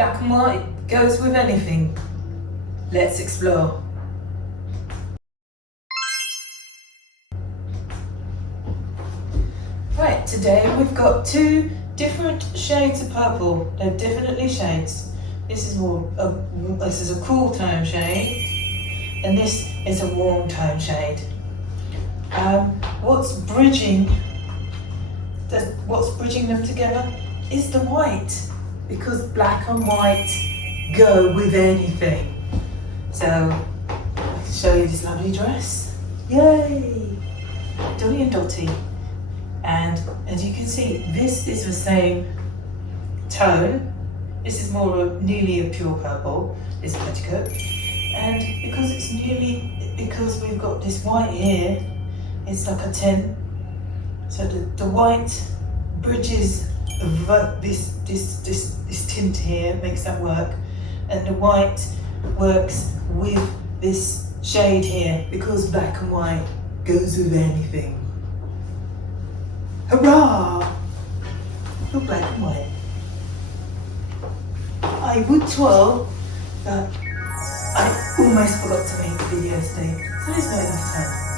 Black and white goes with anything. Let's explore. Right, today we've got two different shades of purple. They're definitely shades. This is a cool tone shade, and this is a warm tone shade. What's bridging them together is the white, because black and white go with anything. So I can show you this lovely dress. Yay! Dolly and Dottie. And as you can see, this is the same tone. This is nearly a pure purple, this petticoat. And because we've got this white here, it's like a tint. So the white bridges this tint here, makes that work. And the white works with this shade here, because black and white goes with anything. Hurrah! Look, black and white. I would twirl, but I almost forgot to make the video today, so there's not enough time.